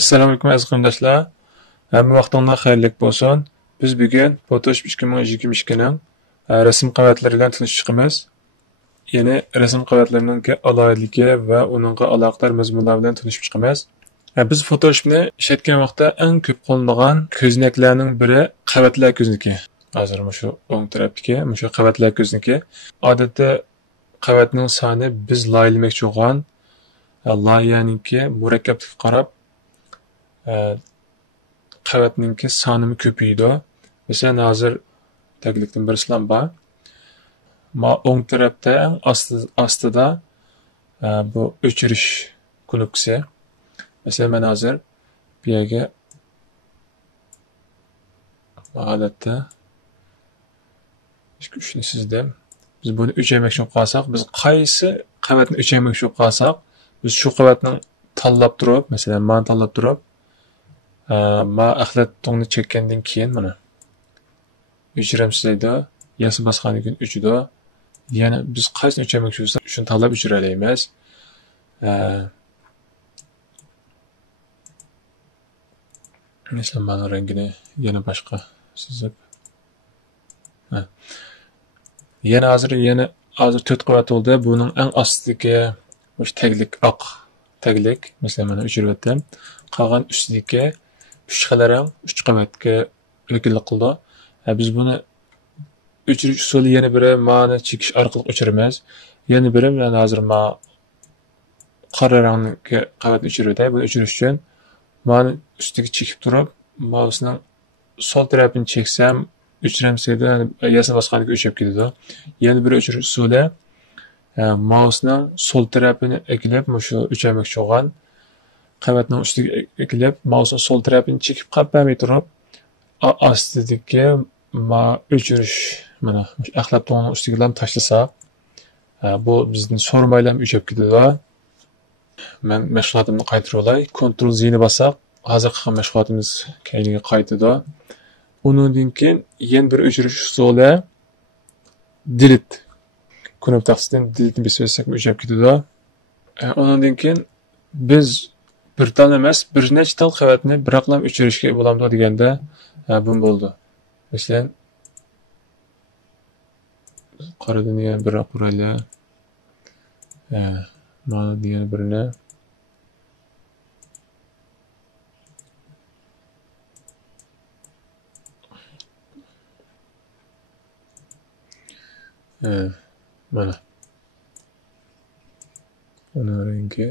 Assalomu alaykum aziz qarindoshlar. Hamma vaqtinglar xayrli bo'lsin. Biz bugun Photoshop 2022 ning rasm qavatları bilan tanishishimiz. Ya'ni rasm qavatlarining alohidligi va uningga aloqador mazmunlar bilan tanishib chiqamiz. Biz Photoshopni ishlatgan vaqtda eng ko'p qo'llanilgan ko'znaklarning biri qavatlar ko'znagi. Hozir shu o'ng tarafdagi shu qavatlar ko'znagi. Odatda qavatning soni biz loyihamoqchi bo'lgan loyihaningki murakkablikka qarab qavatninki sonimi ko'paydi. Masalan, hozir taglikdan bir islam bor. Ma o'ng tarafda ostida bu o'chirish knopkasi. Masalan, men hozir bu yerga holatda ishni sizdim. Biz buni o'chirmoqchi bo'lib qolsak, biz qaysi qavatni o'chirmoqchi bo'lib qolsak, biz shu qavatni tanlab turib, masalan, men tanlab turib, ma axlat to'ngni chekkandan keyin mana o'chiramsizda, yasi bosgandan keyin o'chidi. Yana biz qaysini o'chirmoqchi bo'lsak, shuni tanlab o'chira olamiz. Masalan, mana rangini yana boshqa sizib. Yana hozir 4 qavat bo'ldi. Buning eng ostidagi o'sha taglik oq taglik, masalan, mana o'chiryaptim. Qolgan ustidagi 3 xalarang 3 qavatga vakillik qildi. Biz buni o'chirish usuli yana biri ma'ni chekish orqali o'chiramiz. Yana biri men hozir qora rangli qavatni o'chirdim. Buni o'chirish uchun ma'ni ustiga chekib turib, mousning sol tarafini cheksam, o'chiramsizda yasa bosganiga o'chib ketadi. Yana bir o'chirish usuli mousning sol tarafini ekilib, shu o'chirmoqchi bo'lgan qavatning ustiga ekilib, mousning sol tarafini chekib qolmay turib, ostidagi o'chirish mana axlat to'ngning ustiga ham tashlasak, bu bizni so'ramaylam o'chib ketadi. Men mashg'ulotimni qaytarib olay. Ctrl Z ni bossak, hozir qilgan mashg'ulotimiz keyinga qaytadi. Undan keyin yana bir o'chirish usuli delete knopkasidan delete bossak o'chib ketadi. Undan keyin biz bir tal emas, bir necha tal qavatni biroqlam o'chirishga bo'lamdi deganda bu bo'ldi. Masalan, qoradan yana bir quraylar. Mana degan birini mana ana rengi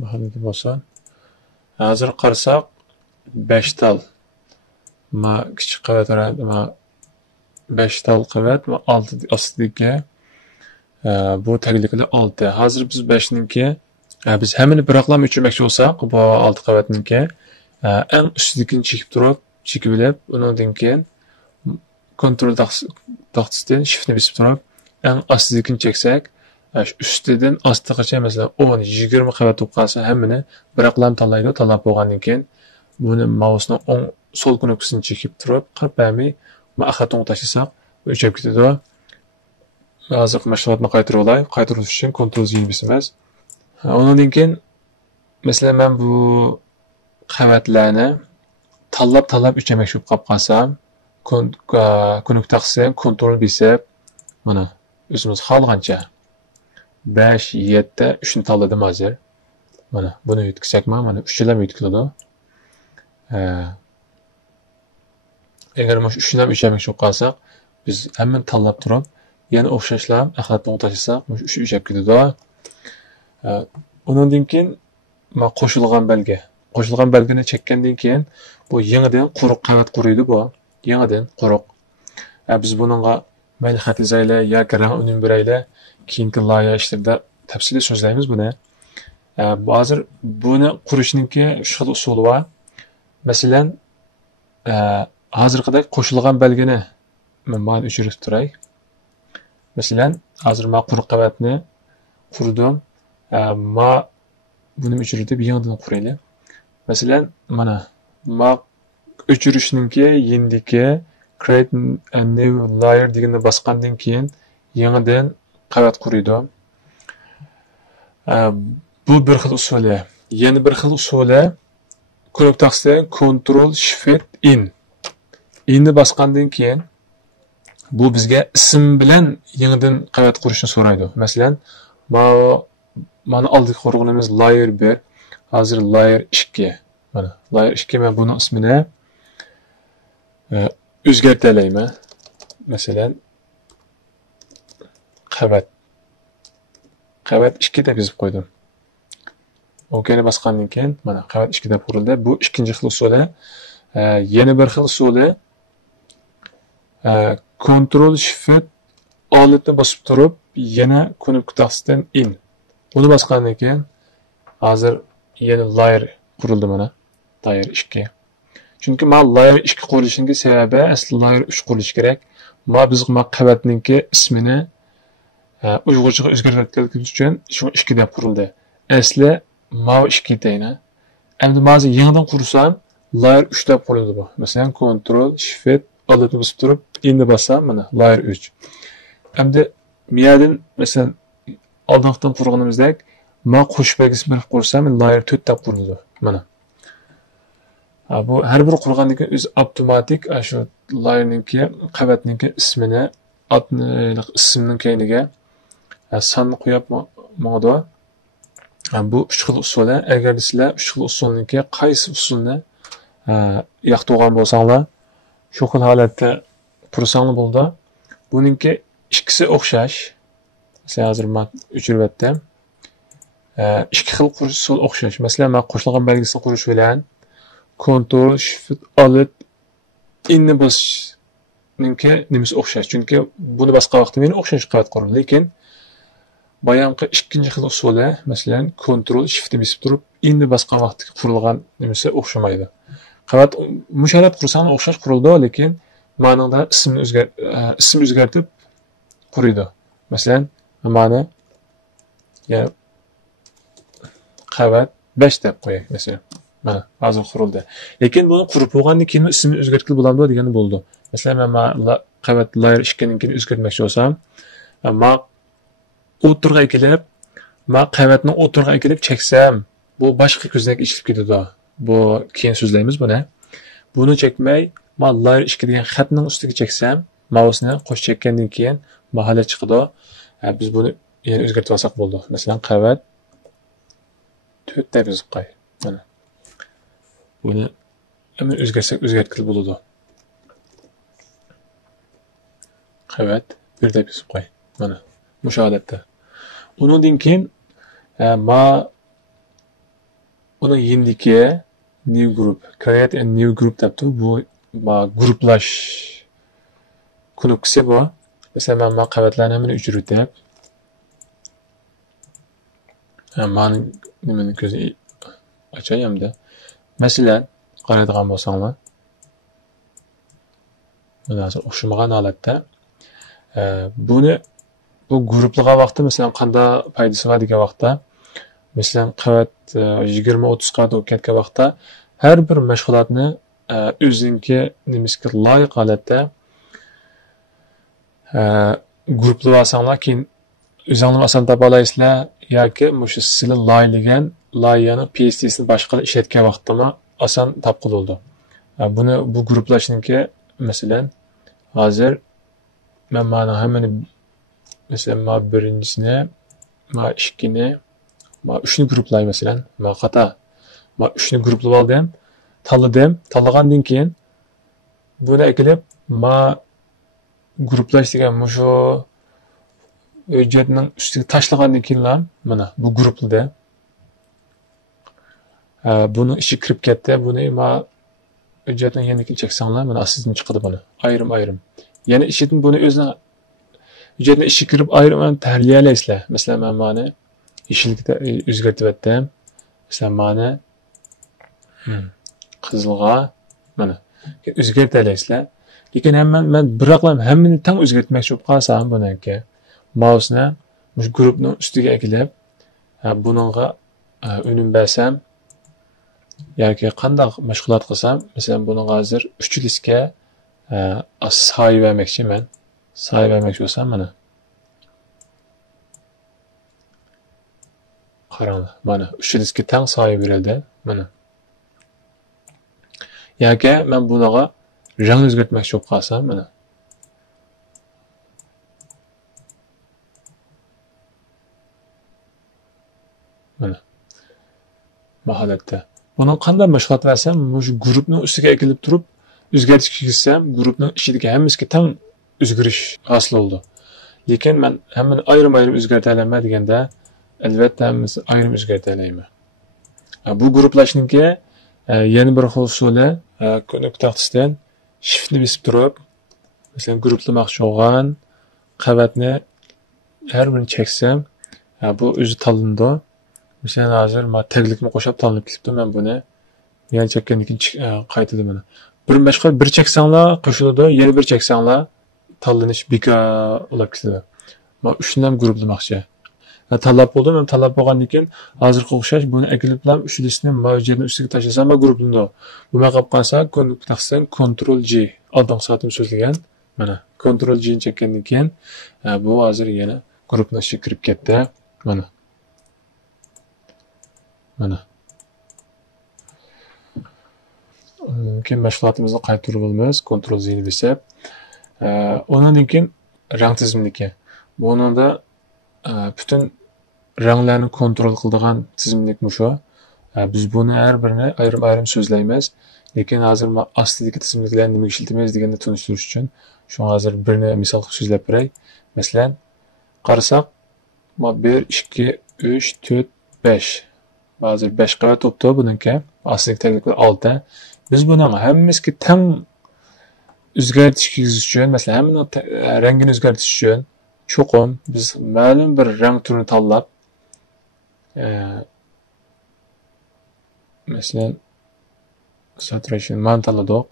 mahalliy bo'lsa hozir qarasak 5 tal ma kichik qavat ma 5 tal qavat va 6 ostidagi bu tagliklar 6. Hozir biz 5 ninki biz hammani biroqlam o'chirmoqchi bo'lsak, bu 6 qavatniki eng ustidagini chekib turib, chekib olib, undan keyin Ctrl taxtasidan shiftni bosib turib, eng ostidagini cheksak, ustidan ostigacha masalan 10-20 qavat bo'lib qolsa, hammani biroqlam tanlaydi. Tanlab bo'lgandan keyin buni mousning o'ng sol knopkasini chekib turib, qirpamay axlat to'ng tashlasak, o'chib ketadi. Hozir mashg'ulotni qaytarib olay. Qaytarish uchun Ctrl Z ni bosamiz. Undan keyin masalan men bu qavatlarni tanlab o'chirmoqchi bo'lib qolsam, knopkasidan Ctrl bosib, mana o'zimiz xohlagancha 5, 7, 3 ni tanladim hozir. Mana buni yutkazsakmi, mana 3 lam yutkiladi. Agar mana 3 lam o'chirmoqchi bo'lib qolsak, biz hammani tanlab turib, yana o'xshashlar axlat to'ng tashlasak, shu o'chib ketadi. Undan keyin qo'shilgan belgi. Qo'shilgan belgini chekkandan keyin bu yangidan quruq qavat quriydi bu. Yangidan quruq. Biz buningga mayli xat yozaylik yoki rang unum beraylik. Keyingi loyiha ishlarida tafsiliy so'zlaymiz buni. Hozir buni qurishninki shu usuli bor. Masalan, hozirgidek qo'shilgan belgini men o'chirib turay. Masalan, hozir men quruq qavatni qurdim. Buni o'chirib yangidan quraylik. Masalan, mana o'chirishninki yendiki create a new layer deganni bosgandan keyin yangidan qavat quriydi. Bu bir xil usuli. Yana bir xil usuli knopkasida Ctrl Shift In. Inni bosgandan keyin bu bizga ism bilan yangidan qavat qurishni so'raydi. Masalan, mana oldiga qurganimiz layer 1, hozir layer 2. Mana layer 2 men buning ismini o'zgartirayman. Masalan, qavat 2 deb yozib qo'ydim. OK'ni bosgandan keyin mana qavat 2 deb qurildi. Bu ikkinchi xil usuli. Yana bir xil usuli Ctrl Shift Alt'ni bosib turib, yana knopkasidan in. Buni bosgandan keyin hozir yana layer qurildi mana. Layer 2. Chunki men layer 2 qurilishining sababi asli layer 3 qurilishi kerak. Bizga qavatninki ismini Uyg'urchaga o'zgartirganlik uchun shu 2 deb qurildi. Asli Mao 2 deyna. Endi mazi yangidan qursam layer 3 deb qurildi bu. Masalan, Ctrl Shift Alt'ni bosib turib, endi bossam mana layer 3. Endi miyadan masalan oldindan qurganimizdek, ma qo'shib belgisi bilan qursam layer 4 deb qurildi. Mana. Bu har bir qurgandan keyin o'zi avtomatik shu layerningki, qavatningki ismini, ismning keyniga sonni qo'yib mo'da. Bu 3 xil usuli. Agar sizlar 3 xil usulniki qaysi usulni yoqtirgan bo'lsanglar, shu xil holatda qursanglar bo'ldi. Buningki ikkisi o'xshash. Masalan, hozir men o'chiryaptim. Ikki xil usul o'xshash. Masalan, men qo'shilgan belgisini qurish bilan Ctrl Shift Alt inni bosishninki nimasi o'xshash. Chunki buni boshqa vaqtda men o'xshash qavat quraman, lekin bayamqi ikkinchi xil usuli, masalan, Ctrl Shift bosib turib, inni boshqa vaqtga qurilgan nimasi o'xshamaydi. Qavat musharat qursam o'xshash qurildi, lekin ma'noda ism o'zgartib quriydi. Masalan, ma'no qavat 5 deb qo'yay, masalan. Mana hozir qurildi. Lekin buni qurib bo'lgandan keyin ismini o'zgartirib bo'ladi degani bo'ldi. Masalan, men qavat layer 2 ninkini o'zgartmoqchi bo'lsam, men o'tirg'a kelib, men qavatni o'tirg'a kelib cheksam, bu boshqa ko'znak ishilib ketadi. Bu keyin so'zlaymiz buni. Buni chekmay, men layer 2 degan xatning ustiga cheksam, mouseni qo'sh chekkandan keyin mahalla chiqadi. Biz buni yana o'zgartirib olsak bo'ldi. Masalan, qavat 4 deb yozib qo'y. Mana. Buni hemen o'zgartirib bo'ladi. Qavat 1 deb yozib qo'y. Mana. Mushu holatda. Undan keyin uni yendiki new group, create a new group debdi. Bu grupplash knopkasi bu. Masalan, men qavatlarni hammasini o'chirib, men nimani ko'zni ochayamda. Masalan, qaraydigan bo'lsanglar, mana hozir o'xshamagan holatda bu guruhlagan vaqtda masalan qanday foydasi bor degan vaqtda, masalan qavat 20-30 qavat o'tib ketgan vaqtda har bir mashg'ulotni o'ziniki nimasiga loyiq holatda guruhlab olsanglar, keyin o'zingizlar asan topa olasizlar yoki mushu sizlar loyilagan loyihani PST'sini boshqalar ishlatgan vaqtda asan topqil bo'ldi. Buni bu guruhlashniki masalan hozir men mana hammani masalan men birinchisini, men ikkini, men uchni guruhlay masalan, men xato. Men uchni guruhlab oldim, tanlagandan keyin buni kelib men guruhlash degan mushu hujjatning ustiga tashlagandan keyin mana bu guruhlada buni ishi kirib ketdi. Buni men hujjatni yana cheksanglar, mana aslidan chiqadi buni. Ayrim. Yana ishidan buni o'zini hujjatni ishi kirib ayrim tahliyalaysizlar. Masalan, men mana ishilga o'zgartirdim. Masalan, mana qizilga mana o'zgartiraysizlar. Lekin men biroqlam hammani tang o'zgartmoqchi bo'lib qolsam buniki mouseni mush guruhning ustiga ekilib, buningga unum bersam yoki qanday mashg'ulot qilsam, masalan, buni hozir 3 listga soy vermoqchiman. Soy vermoqchi bo'lsam mana Qaranglar, mana uchilisiga teng soya beradi. Mana. Yoki men bunaqa rang o'zgartmoqchi bo'lib qolsam, mana. Mana. Bu holatda. Buni qanday mashg'ulot versam, shu guruhning ustiga ekilib turib, o'zgartishga kirsam, guruhning ichidagi hammasiga teng o'zgarish hosil bo'ldi. Lekin men hammani ayrim-ayrim o'zgartira olaman deganda, albatta hammasi ayrim o'zgartira olmayman. Bu guruhlashningki yana bir xil usuli, ko'rik taxtasidan shiftni bosib turib, masalan, guruhlamoqchi bo'lgan qavatni har birini cheksam, bu o'zi tanlandi. Mesela hozir men taglikni qo'shib tanlab ketibdi. Men buni yana chekkandan keyin qaytadi buni. Bir mashg'ulot bir cheksanglar qo'shiladi, yana bir cheksanglar tanlanish bekor olib ketadi. Men uchdan guruhlamoqchi. Tanlab bo'ldim, men tanlab bo'lgandan keyin hozirga o'xshash buni akilib bilan uchilisini mavjudni ustiga tashlasam men guruhlandi. Bu men qilib qolsa, taqsam Ctrl G oldingi soatim so'zlagan. Mana Ctrl G ni chekkandan keyin bu hozir yana guruhning ichiga kirib ketdi. Mana. Mana. Keyin mashg'ulotimizni qaytarib olamiz. Ctrl Z ni bosib. Undan keyin rang tizimligi. Buningda bütün ranglarni kontrol qiladigan tizimlik shu. Biz buni har birini ayrim-ayrim so'zlaymiz. Lekin hozir men astidagi tizimliklarni nimaga ishlatamiz deganni tunishtirish uchun shu hozir birini misol qilib so'zlab beray. Masalan, qarasak, 1 2 3 4 5 hozir 5 qavat o'tdi buningki. Astidagi tagliklar 6. Biz buni hammasiga teng o'zgartirish uchun, masalan, hammaning rangini o'zgartirish uchun cho'qim biz ma'lum bir rang turini tanlab, masalan, saturation man tanladik.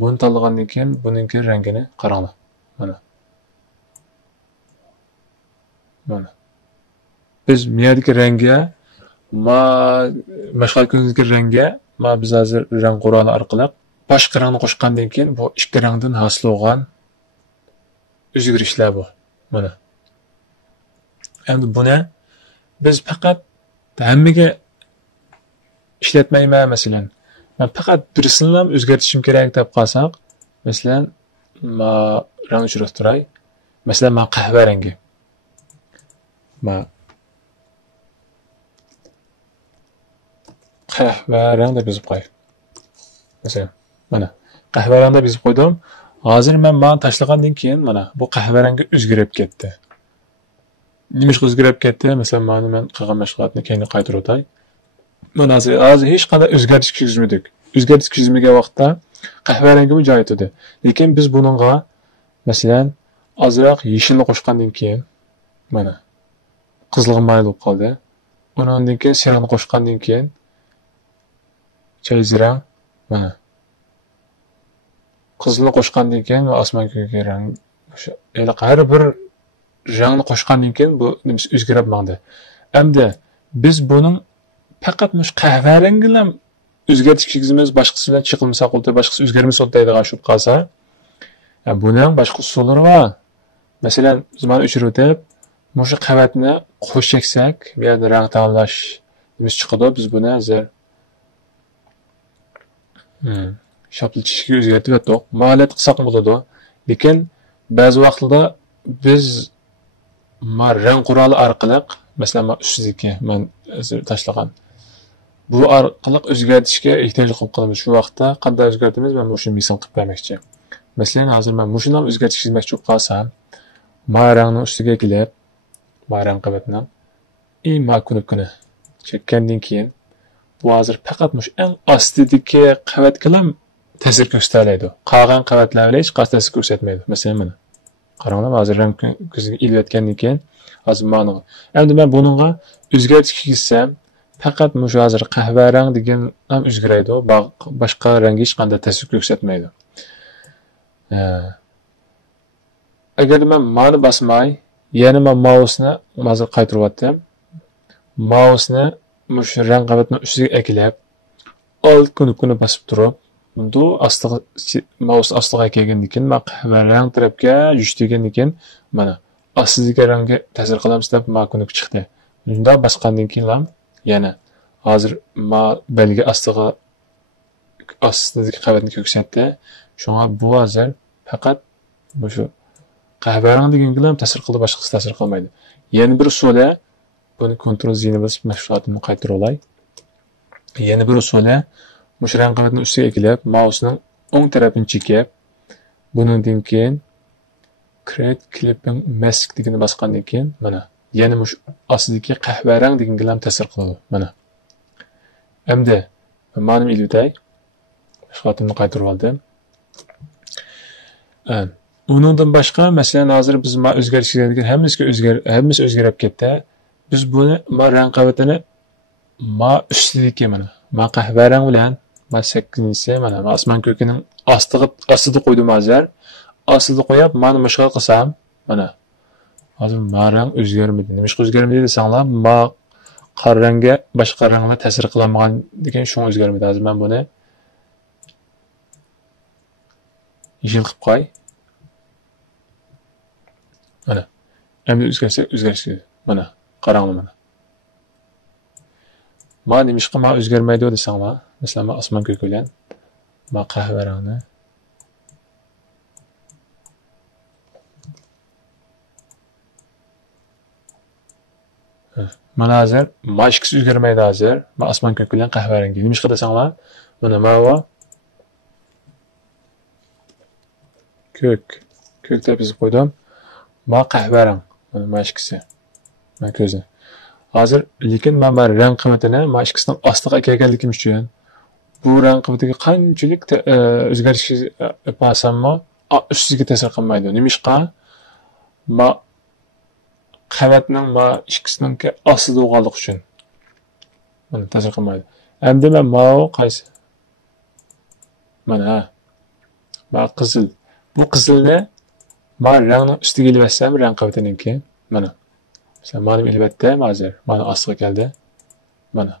Buni tanlagandan keyin buningki rangini qaranglar. Mana. Mana. Biz miyadagi rangga mashg'ulotdagi rangga biz hozir rang quroli orqali boshqa rangni qo'shgandan keyin bu ikki rangdan hosil bo'lgan o'zgarishlar bu. Mana. Endi buni biz faqat hammaga ishlatmayman masalan. Men faqat birisini ham o'zgartirishim kerak deb qolsak, masalan, rang o'chirib turay. Masalan, men qahva rangi. Qahva rang deb yozib qo'y. Masalan, mana qahva rang deb yozib qo'ydim. Hozir men tashlagandan keyin mana bu qahva rangi o'zgarib ketdi. Nimaga o'zgarib ketdi? Masalan, men qilgan mashg'ulotni keyin qaytarib o'tay. Mana hozir hech qanday o'zgartirish kiritmadik. O'zgartirish kiritmagan vaqtda qahva rangi bu joyida edi. Lekin biz buningga masalan ozroq yeshilni qo'shgandan keyin mana qizilga mayl bo'lib qoldi. Undan keyin sarani qo'shgandan keyin chayzira mana qizilni qo'shgandan keyin va osmon ko'k rang o'sha har bir rangni qo'shgandan keyin bu o'zgarib maqdi. Endi biz buning faqat mush qahva rangini o'zgartirish kiritimiz boshqasi bilan chiqilmasa qoldi, boshqasi o'zgarmasa deydigan shu qolsa, buning boshqa usullari bor. Masalan, biz mana o'chirib deb mushu qavatni qo'shsak, bu yerda rang tanlash nima chiqadi? Biz buni hozir shaplitishga o'zgartirib o'tdik. Ma'liyat qilsak bo'ladi. Lekin ba'zi vaqtlarda biz rang quroli orqali, masalan, ustidagi men tashlagan bu orqali o'zgartirishga ehtiyoj qilib qolamiz. Shu vaqtda qanday o'zgartiramiz? Men shuni misol qilib bermoqchi. Masalan, hozir men shuni ham o'zgartirish qilmoqchi bo'lib qolsam, rangni ustiga kelib, rang qavatni knopkani chekkandan keyin bu hozir faqat eng ostidagi qavatga ham ta'sir ko'rsatadi. Qolgan qavatlar bilan hech qanday ta'sir ko'rsatmaydi. Masalan, mana qaranglar, hozir rang ko'ziga ilayotgandan keyin hozir mana. Endi men buningga o'zgartirish kirsam, faqat hozir qahva rang degan ham o'zgaradi. Boshqa rangga hech qanday ta'sir ko'rsatmaydi. Agar men mana bosmay, yana men mouseni hozir qaytaryaptim. Mouseni shu rang qavatni ustiga eklab, alt knopkani bosib turib, bunda mouse ostiga kelgandan keyin men qahva rang tarafga yurishgandan keyin mana ostidagi rangga ta'sir qilamiz deb knopka chiqdi. Bunda bosgandan keyin ham yana hozir ma belgi astidagi qavatni ko'ksatdi. Shunga bu hozir faqat shu qahvarang degan bilan ta'sir qildi, boshqasi ta'sir qilmaydi. Yana bir usuli buni kontrol zini bosib mashg'ulotni qaytarib olay. Yana bir usuli mush rangqavatni ustiga ekilib, mousening o'ng tarafini chekib, bundan keyin create clipping mask degani bosgandan keyin mana yana mush ostidagi qahvarang degan bilan ta'sir qiladi. Mana. Endi mana ilutay. Mashg'ulotni qaytarib oldim. Uningdan boshqa, masalan, hozir biz o'zgarishlarga hammasi o'zgarib ketdi. Biz buni rang qavatini ustidagi mana qahvarang bilan 8-si mana osmon ko'kining ostida qo'ydim hozir. Ostida qo'yib, mana mashg'ul qilsam, mana hozir rang o'zgarmadi. Nima o'zgarmadi desanglar, qora rangga boshqa ranglar ta'sir qilmagan degan shuni o'zgarmadi. Hozir men buni yashil qilib qo'y. Mana. Endi o'zgarsa, mana qaranglar mana. Ma nimishqa ma o'zgarmaydi desanglar, masalan, men osmon ko'k bilan ma qahva rangni mana hozir ma ikkisi o'zgarmaydi hozir. Ma osmon ko'k bilan qahva rangi. Nimishqa desanglar, mana mava ko'k deb yozib qo'ydim. Ma qahva rang. Mana ma ikkisi. Ma ko'zi. Hozir lekin men rang qimatini ma ikkisidan ostiga kelganligim uchun bu rang qimatiga qanchalik o'zgarish yapasammo ustiga ta'sir qilmaydi. Nimishqa ma qavatning ma ikkisining ostida bo'lganligi uchun mana ta'sir qilmaydi. Endi men mao qaysi? Mana ma qizil. Bu qizilni ma rangni ustiga ilvatsam, rang qavatiniki mana. Mesela madem elbette hozir mana ostiga keldi. Mana.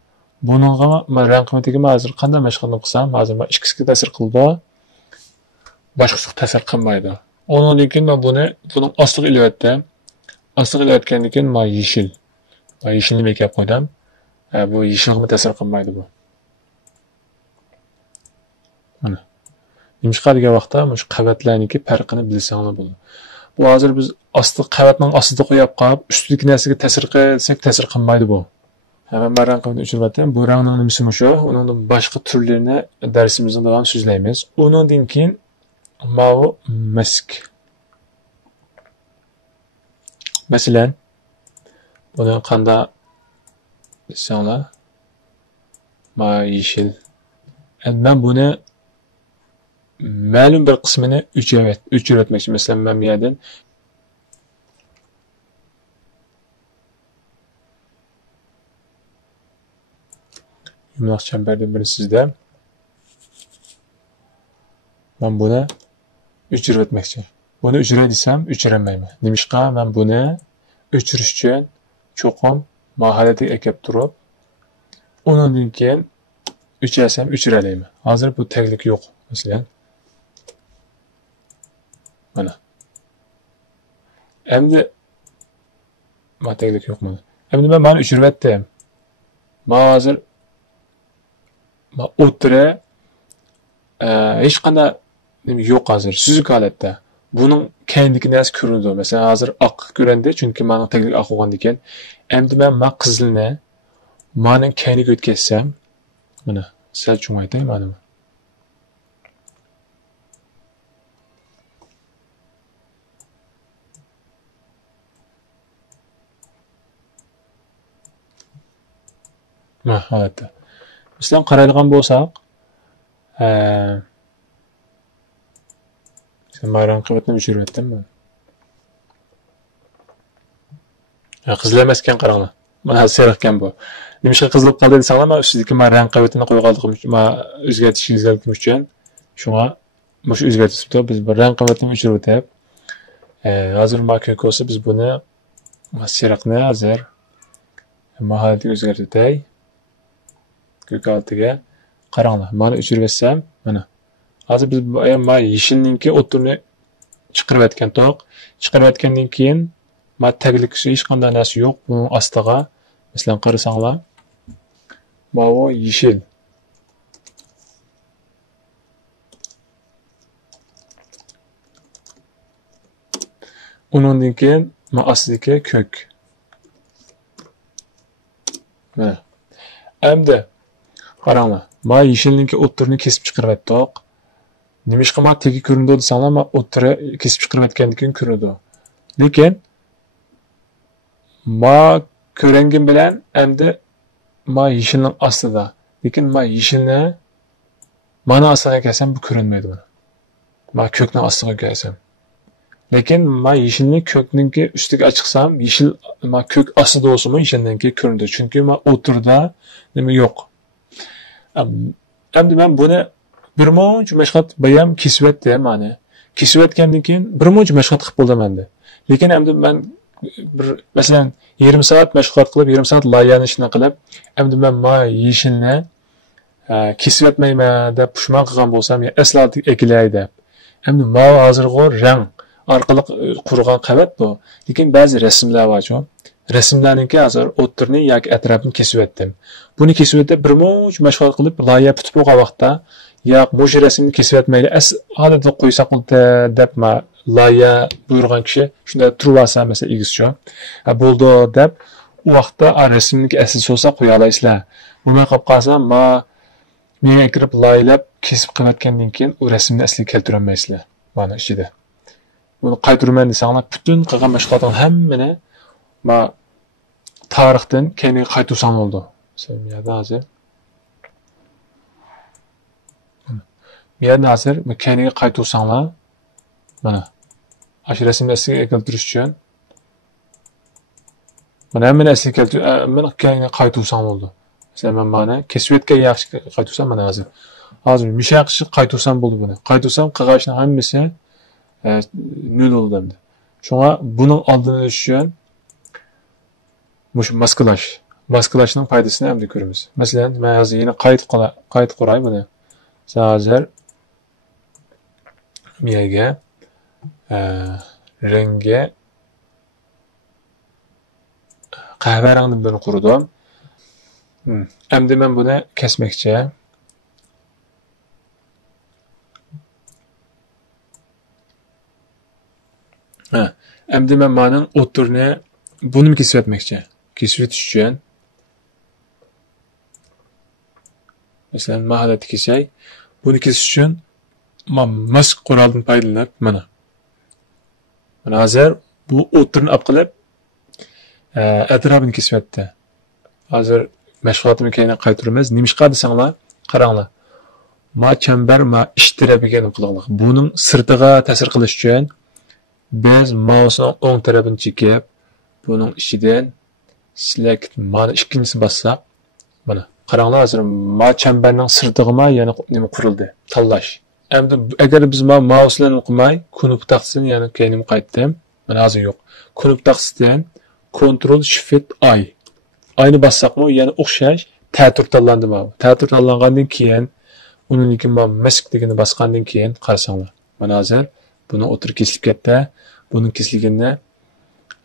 Buningga men rang qimatiga hozir qanday mashg'ulni qilsam, hozir men ikkisiga ta'sir qildi. Boshqasiga ta'sir qilmaydi. Ondan keyin men buning ostiga ilvatdim. Ostiga ilayotgandan keyin men yeshil. Men yeshilni bekab qo'ydim. Bu yeshilga ta'sir qilmaydi bu. Mana. Nimishqa degan vaqtda mush qavatlarniki farqini bilsanglar bo'ladi. Bu hozir biz qavatning ostida qo'yib qolib, ustidagi narsaga ta'sir qilsak, ta'sir qilmaydi bu. Hemen ben rang qavatini o'chirib, bu rangning nimasi shu? Uning boshqa turlarini darsimizda davom so'zlaymiz. Undan keyin mavi mask. Masalan, buni qanday desanglar, ma yeshil. Ben buni ma'lum bir qismini o'chirib masalan, men bu yerdan yumaloq chambardan biri sizda. Men buni o'chirib o'tmoqchi. Buni o'chiray desam, o'chiramayman. Nimishqa men buni o'chirish uchun cho'qim mahalada ekib turib, undan keyin o'chirasam o'chiralayman. Hozir bu taglik yo'q, masalan. Mana. Endi mataglik yo'q mana. Endi men buni o'chirib o'tdim. Men hozir o'tira hech qanday yo'q hozir suzuki holatda. Buning kendiki narsa ko'rinadi. Masalan, hozir oq ko'rindi, chunki meni taglik oq bo'lgandan keyin. Endi men qizilni mening keyniga o'tkazsam, mana sal cho'maytay mana. Ma holatda. Bizdan qaraydigan bo'lsak, sen bayram qavatni o'chirib o'tdim men. Qizil emaskan qaranglar. Mana sariqkan bu. Nimishqa qizilib qoldi desanglar, men ustidagi rang qavatini qo'yganligim uchun, men o'zgartirishim uchun shunga mush o'zgartiribdi. Biz bir rang qavatni o'chirib o'tib, hozir men ko'k olsa biz buni sariqni hozir mahalatiga o'zgartirdik. Ko'k oltiga qaranglar. Mana o'chirib o'tsam, mana. Hozir biz men yeshilninki o'tirni chiqarib o'tgan toq, chiqarib o'tgandan keyin men taglik hech qanday narsa yo'q. Buning ostiga, masalan, qarasanglar, Mavi yeşil. Onundan keyin aslidagi ko'k. Mana. Endi qaranglar. Ma yeşilninki o'ttirini kesib chiqaryapti. Nima ishqa ma tegi ko'rindi desanglar, ma o'ttiri kesib chiqarayotgandan keyin ko'rindi. Lekin ma ko'rangim bilan endi ma yeşilning ostida. Lekin ma yeşilni mana ostiga kelsam bu ko'rinmaydi buni. Ma ko'kning ostiga kelsam. Lekin ma yeşilni ko'kninki ustiga chiqsam, yeşil ma ko'k ostida bo'lsa-mu yeşilninki ko'rindi. Chunki ma o'tirda nima yo'q. Endi men buni bir muncha mashg'ulot bayam kesyapti mani. Kesyapgandan keyin bir muncha mashg'ulot qilib bo'ldim endi. Lekin endi men bir masalan 20 soat mashg'ulot qilib, 20 soat loyani ishini qilib, endi men ma yeşilni kesyapmayman deb pushmon qilgan bo'lsam, ya aslat ekilay deb. Endi ma hozirgi rang orqali qurgan qavat bu. Lekin ba'zi rasmlar bor-ku. Rasmlarniki hozir o'ttirni yoki atrofini kesyaptim. Buni kesyapda bir muncha mashg'ulot qilib, loyiha bitib bo'lgan vaqtda yo'q, bu rasmni kesyapmayli. Odatda qo'ysak deb ma loyiha buyurgan kishi shunda turib olsa, masalan, egizchi. Bo'ldi deb u vaqtda rasmniki asl bo'lsa qo'ya olasizlar. Buni qilib qolsam, ma menga kirib loyilab kesib qilayotgandan keyin u rasmni asliga keltira olmaysizlar. Mana ichida. Buni qaytiraman desanglar, butun qilgan mashg'ulotning hammani ma tarixdan keyin qaytarsam bo'ldi. Sevmiyada hozir. Miyada hozir keyinga qaytarsanglar, mana ash rasmni asliga keltirish uchun mana hammani asliga keltirib, mana keyinga qaytarsam bo'ldi. Masalan, men mana kesayotgan yaxshi qaytarsam mana hozir. Hozir mishaqchi qaytarsam bo'ldi buni. Qaytarsam qilg'ashning hammasi nol bo'ldi. Shunga buning oldini olish uchun mush maskalashning foydasini ham ko'ramiz. Masalan, men hozir yana qayt qo'ray buni. Hozir miyaga rangga qahva rangni birini qurdim. Endi men buni kesmoqchi. Endi men maning o'ttirni buni kesib o'tmoqchi. Kesib o'tish uchun masalan, mahorat kesay, buni kesish uchun mask quroldan foydalanib mana hozir bu o'ttirni olib qilib atrofini kesyapti. Hozir mashg'ulotni keyin qaytaramiz. Nimishqa desanglar, qaranglar. Ma chambar ma ish tarafiga qilinglar. Buning sirtiga ta'sir qilish uchun biz mousening o'ng tarafini chekib, buning ichidan select mana ikkinchisi bossak, mana qaranglar, hozir ma chambarning sirtig'ima yana nima qurildi? Tanlash. Endi agar biz mouselarni qilmay, knop taqsini yana keyin qaytdim. Mana hozir yo'q. Knop taqsidan Ctrl Shift I. Ayni bossaqmi, yana o'xshash ta'tir tanlandi bu. Ta'tir tanlangandan keyin uning lekin mask degani bosgandan keyin qarasanglar. Mana hozir buni o'tir kesilib ketdi. Buning kesilganini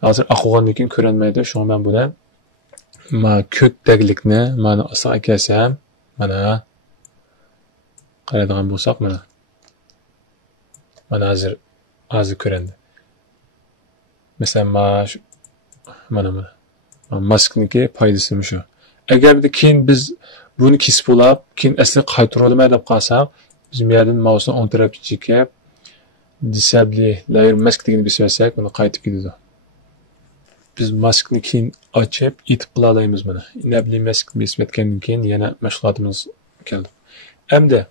hozir aqo'g'andan keyin ko'rinmaydi. Shunga men buni ko'k taglikni mana ostiga kelsam, mana qaraydigan bo'lsak, mana hozir ko'rindi. Masalan, mana maskniki foydasi shu. Agarda keyin biz buni kesib olib, keyin asli qaytara olmay deb qolsak, biz bu yerdan mouse'ni o'ng tarafga chekib, disable layer mask degani besarsak, buni qaytib ketadi. Biz maskni keyin ochib, yetib qila olamiz buni. Enable mask besayotgandan keyin yana mashg'ulotimiz keldi. Endi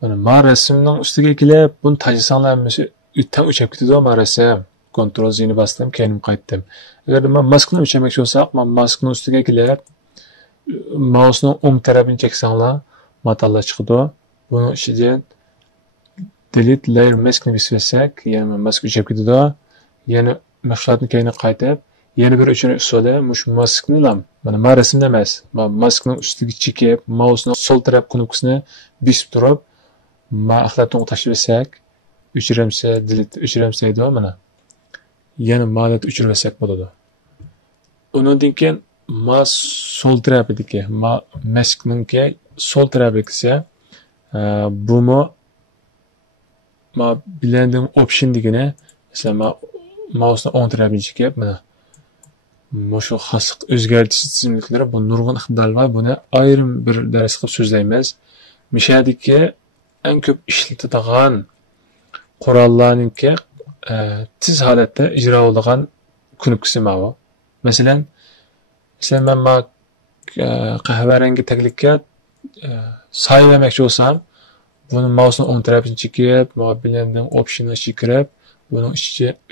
mana rasmning ustiga kelib, buni tajasanglarmisi, uydan o'chib ketadi ma rasm. Ctrl Z'ni bosdim, keyin qaytdim. Agar men maskni o'chirmoqchi bo'lsam, men maskning ustiga kelib, mousening o'ng tarafini cheksanglar, matallar chiqadi. Buni ichidan delete layer maskni besarsak, yana mask o'chib ketadi. Yana mashg'ulotni keyin qaytib, yana bir o'chirish usuli mush maskni ham, mana rasmda emas, maskning ustiga chekib, mousening sol taraf knopkasini besib turib, axlatni tashlasak, o'chiramsa, delete o'chiramsa edi mana. Yana malat o'chirsak bo'ladi. Undan keyin ma sol tarafidagi ma meskninki sol tarafidagi ise bu ma blending option degani mesela mouse'ni o'ng tarafiga chekib mana shu xoslik o'zgartirish tizimliklari bu nurg'un iqtidorlar var. Buni ayrim bir dars qilib so'zlaymiz. Mishadagi eng ko'p ishlatadigan qurollarningki tiz holatda ijro bo'ladigan knopkasi bu. Masalan, men qahvarangi taglikka saylamoqchi bo'lsam, buni mouse'ni o'ng tarafini chekib, blending option'ni kirib, buning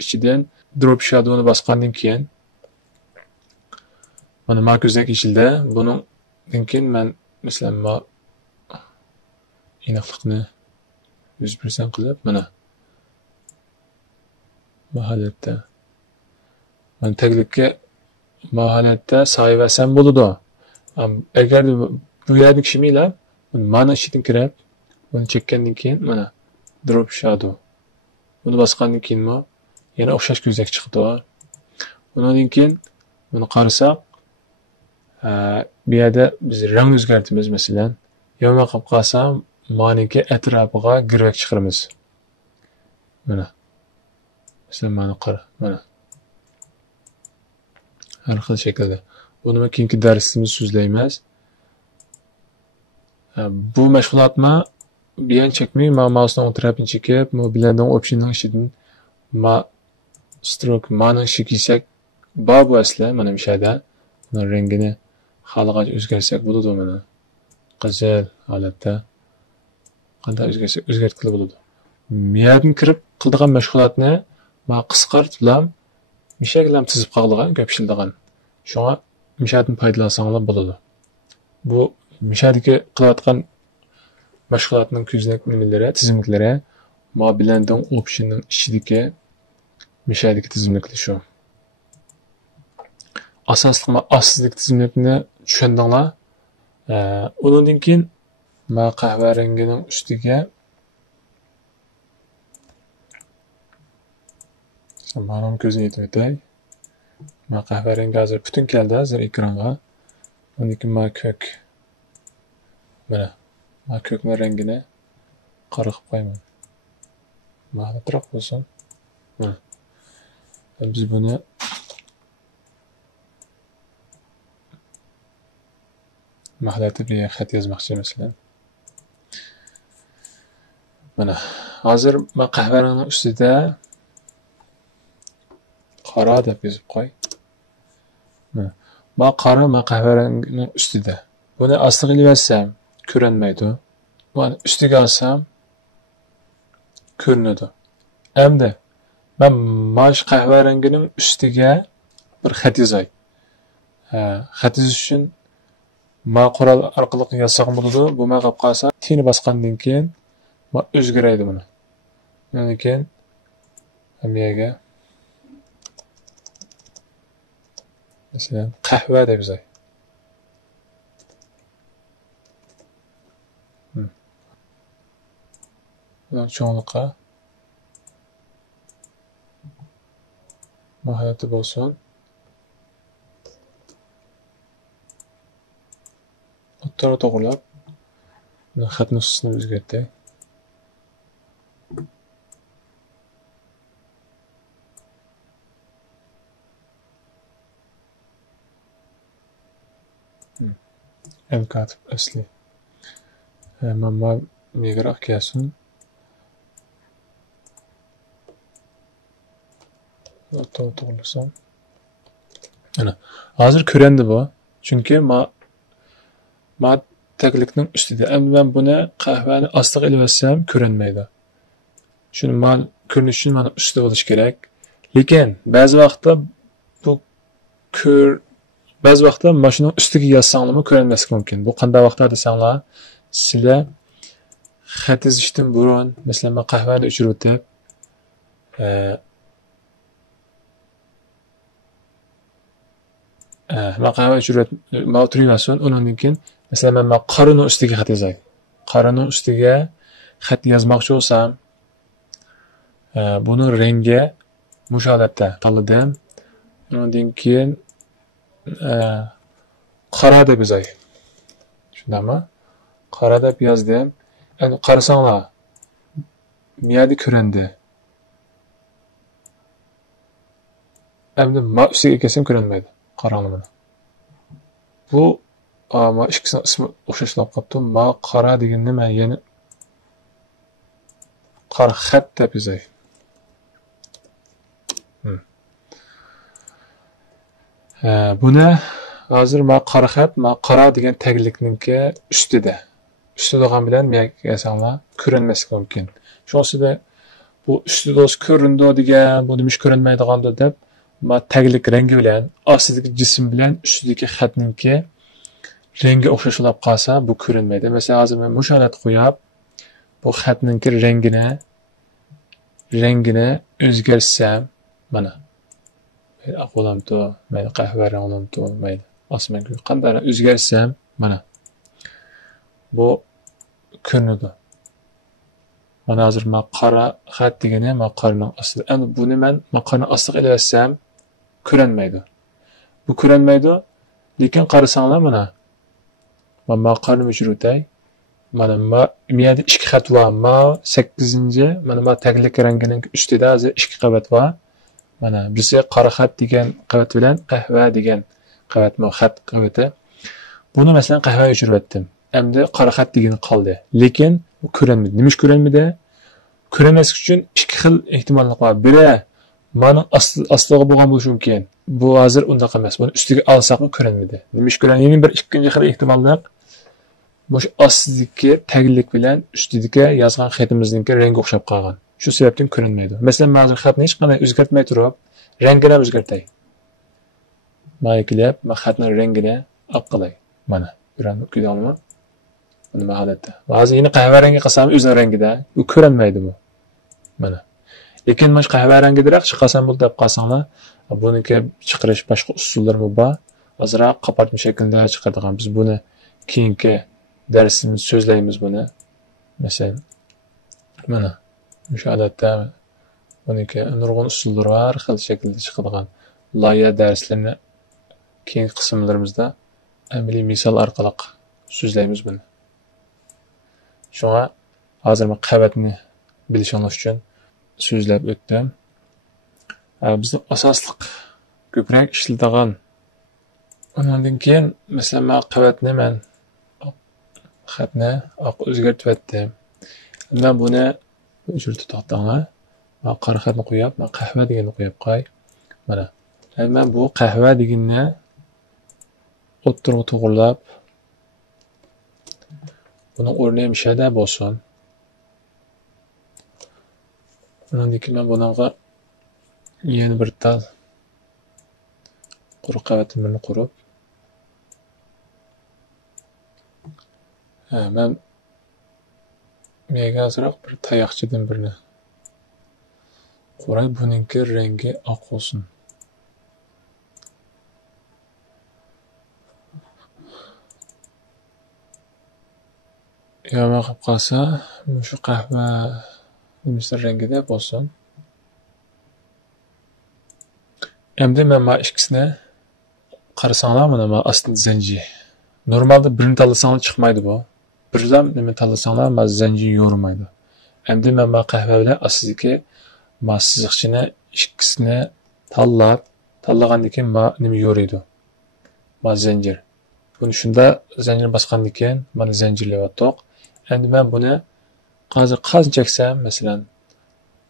ichidan drop shadow'ni bosgandan keyin mana ko'zak yechildi. Bundan keyin men masalan aniqlikni 100% qilib mana bu holatda men taglikka bu holatda saylasam bo'ladi. Agar bu yerga kishimlar mana ichidan kirib, buni chekkandan keyin mana drop shadow. Buni bosgandan keyin yana o'xshash ko'zak chiqdi. Bundan keyin buni qarasak, bu yerda biz rang o'zgartiramiz masalan. Yomon qilib qolsam, maniki atrofiga girvak chiqaramiz. Mana. Masalan, mana qara, mana. Har xil shaklda. Buni keyingi darsimizda so'zlaymiz. Bu mashg'ulotni bilan chekmay, mouse'ni o'ng tarafini chekib, blending option'ning ichidan stroke ma'ni cheksak, bu asli mana bu yerda rangini xohlagancha o'zgartirsak bo'ladi mana. Qizil holatda qanday o'zgartirib bo'ladi. Miyadin kirib qiladigan mashg'ulotni qisqartib mishaklar tizib qoladigan, ko'pishiladigan. Shunga mishadin foydalansangiz bo'ladi. Bu mishadagi qilayotgan mashg'ulotning ko'znak nimalari, tizimliklari blending option'ning ichidagi mishadagi tizimliklar shu. Asosli asoslik tizimlikni tushundinglar? Undan keyin qahva rangining ustiga mana ko'zni yetib o'tay. Qahva rangi hozir butun keldi hozir ekranga. Undan keyin ko'k. Mana ko'kning rangini qora qilib qo'yaman. Mana tiraq bo'lsin. Biz buni mahlatib xat yozmoqchi masalan. Mana hozir qahva rangining ustida qora deb yozib qo'y. Mana qora qahva rangining ustida. Buni ostiga ilib ko'rinmaydi. Buni ustiga olsam ko'rinadi. Endi men mash qahva rangining ustiga bir xat yozay. Xat yozish uchun qurol orqali yozsam bo'ladi. Bu qilib qolsa, tini bosgandan keyin o'zgaradi buni. Undan keyin hamiyaga masalan qahva deb yozay. Çoğunlukla mahiyeti bo'lsin. O'ttara to'g'rilab xat nusxasini o'zgartay. El-Katib asli. Mana megaroq kelsin. To'g'rilasam. Ana, hozir ko'rindi bu. Chunki ma taglikning ustida. Endi men buni qahvani ostiga ilib olsam ko'rinmaydi. Shuni ko'rinish uchun mana ustida bo'lish kerak. Lekin ba'zi vaqtda ba'zi vaqtda mashining ustiga yozsanglarmi ko'rinmasligi mumkin. Bu qanday vaqtda desanglar, sizlar xat yozishdan burun, masalan, men qahvani o'chirib o'tib, men qahva o'chirib o'tirganman, undan keyin masalan men qoraning ustiga xat yozay. Qoraning ustiga xat yozmoqchi bo'lsam, buni rangi mush holatda tanladim. Undan keyin qara deb yozay. Shundaymi? Qara deb yozdim. Endi qarasanglar. Bu yerda ko'rindi. Endi ma ustiga kelsam ko'rinmaydi. Qaranglar mana. Bu ma ikkisini ismi o'xshashlab qolibdi. Ma qara degan nima? Ya'ni qara xat deb yozay. Buni hozir ma qara xat, ma qara degan taglikninki ustida. Ustida olgan bilan men yasanglar ko'rinmasligi mumkin. Shuningdek bu ustida o'z ko'rindi degan, bu nima ko'rinmaydigan deb ma taglik rangi bilan, ostidagi jism bilan ustidagi xatninki rengi o'xshashlab qolsa, bu ko'rinmaydi. Masalan, hozir men mushalat qo'yib, bu xatninki rangini o'zgartsam, mana oq bo'lamdi, mayli qahva rang bo'lamdi, mayli osmonga qanday o'zgarsam, mana bu ko'rinadi. Mana hozir men qora xat degani men qorning ostida. Endi buni men qorning ostiga ilatsam ko'rinmaydi. Bu ko'rinmaydi, lekin qarasanglar mana men qorni o'chirutay. Mana men yerda ikki xat bor. Ma 8-chi, mana bu taglik rangining ustida hozir ikki qavat bor. Mana birisi qora xat degan qavat bilan qahva degan qavat, bu xat qavati. Buni masalan qahva o'chirib endi qora xat degani qoldi. Lekin bu ko'rinmaydi. Nima ko'rinmaydi? Ko'rinmaslik uchun ikki xil ehtimollik bor. Biri mana astiga bo'lgan bo'lishi mumkin. Bu hozir undaq emas. Buni ustiga olsaqmi ko'rinmaydi. Nima ko'rinadi? Yana bir ikkinchi xil ehtimollik bu ostidagi taglik bilan ustidagi yozgan xatimizningki rangi o'xshab qolgan. Shu sababdan ko'rinmaydi. Masalan, men hozir xatni hech qanday o'zgartmay turib, rangini o'zgartay. Mayklab, men xatning rangini oq qilay. Mana, ko'rami, ko'rdingizmi? Buni holatda. Hozir yana qahva rangi qilsam o'zining rangida, bu ko'rinmaydi bu. Mana. Lekin men qahva rangidaroq chiqasam bo'ldi deb qolsanglar, buniki chiqarish boshqa usullari bor. Hozirroq qopatma shaklida chiqadigan. Biz buni keyingi darsimiz so'zlaymiz buni. Masalan, mana shu holatda buniki nurg'un usullari har xil shaklda chiqadigan loyiha darslarini keyingi qismlarimizda amaliy misol orqali so'zlaymiz buni. Shunga hozir men qavatni bilishingiz uchun so'zlab o'tdim. Bizning asosliq ko'proq ishlatilgan undan keyin masalan men qavatni xatni oq o'zgartib o'tdim. Men buni o'chirib to'xtanglar. Men qora xatni qo'yib, men qahva deganni qo'yib qo'y. Mana. Men bu qahva deganni o'ttirib to'g'rilab buni o'rni ham shada bo'lsin. Undan keyin men bunga yana bir tal quruq qavatimni qurib men menga azroq bir tayoqchadan birini qo'ray, buningki rangi oq bo'lsin. Yomon qilib qolsa, shu qahva nimasi rangida bo'lsin. Endi men ikkisini qarasanglar, mana ostida zanjir. Normalda birini tanlasanglar chiqmaydi bu. Birdan nima tanlasanglar, zanjir yo'rimaydi. Endi men qahva bilan ostidagi siziqchini ikkisini tanlagandan keyin nima yo'raydi? Zanjir. Buni shunda zanjir bosgandan keyin mana zanjirlayotdik. Endi men buni hozir qancha cheksam, masalan,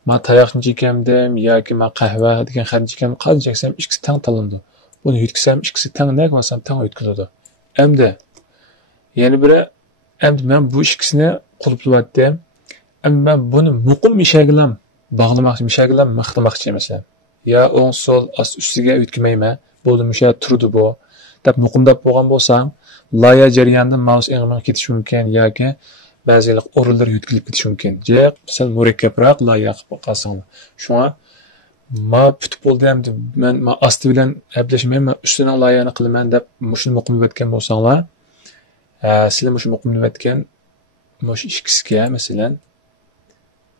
men tayoqni chekamdim yoki men qahva degan xatni chekam, qancha cheksam ikkisi teng tanlandi. Buni yutkisam ikkisi tengdak bo'lsam teng yutkiladi. Endi yana biri, endi men bu ikkisini quluplayotdim. Endi men buni muqim mishagilam bog'lamoqchi, mishagilam maqtamoqchi masalan. Ya o'ng so'l ost ustiga yutkmayman. Bo'ldi misha turdi bu. deb muqimdab bo'lgan bo'lsam, loyiha jarayonida mouse eg'may ketishi mumkin yoki ba'zilar o'rinlar yutkilib ketishi mumkin. Jaq, sal murakkabroq loyiha qilib qolsanglar. Shunga ma putib bo'ldim deb men osti bilan gaplashmayman, ustidan loyihani qilaman deb shuni muqimlab o'tgan bo'lsanglar, sizlar shu muqimlab o'tgan mush ikkisiga masalan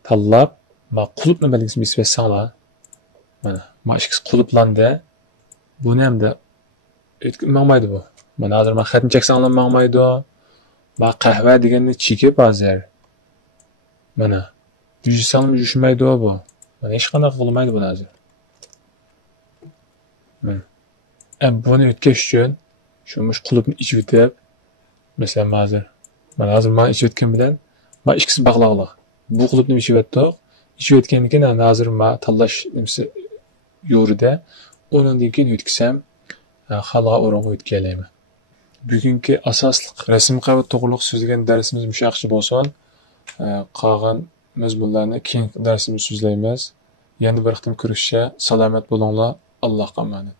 tanlab ma qulupni belgisini besanglar, mana ma ikkisi quluplandi. Buni hamda maqmaydi bu. Mana hozir men xatni cheksa anglanmaydi. Men qahva deganni chekib hozir. Mana. Yuzsam yushmaydi bu. Mana hech qanday qilmaydi bu hozir. Buni o'tkash uchun shumush qulupni ichib o'tib, masalan hozir men ichib o'tgan bilan men ikkisi bog'liqlik. Bu qulupni ichib o'tdik. İchib o'tgandan keyin hozir men tanlash nimasi yo'rida undan keyin o'tkazsam, xalqa o'ringa o'tkalayman. Bugungi asosliq rasm qavat to'g'riliq so'zlagan darsimiz mushaqchi bo'lsin. Qolgan mazmunlarni keyin darsimizda so'zlaymiz. Yana bir qitim ko'rishcha salomat bo'linglar. Allohga omonat.